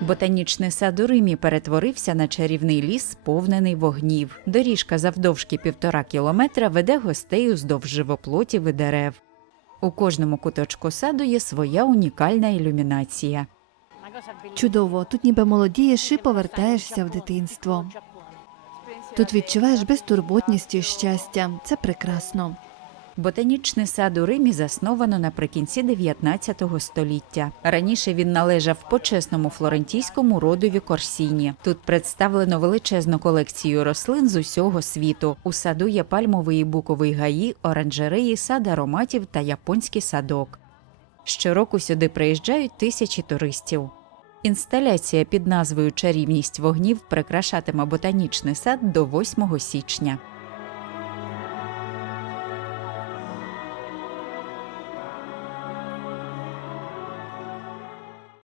Ботанічний сад у Римі перетворився на чарівний ліс, сповнений вогнів. Доріжка завдовжки півтора кілометра веде гостей уздовж живоплотів і дерев. У кожному куточку саду є своя унікальна ілюмінація. Чудово, тут ніби молодієш і повертаєшся в дитинство. Тут відчуваєш безтурботність і щастя. Це прекрасно. Ботанічний сад у Римі засновано наприкінці 19 століття. Раніше він належав почесному флорентійському родові Корсіні. Тут представлено величезну колекцію рослин з усього світу. У саду є пальмовий і буковий гаї, оранжереї, сад ароматів та японський садок. Щороку сюди приїжджають тисячі туристів. Інсталяція під назвою Чарівність вогнів прикрашатиме ботанічний сад до 8 січня.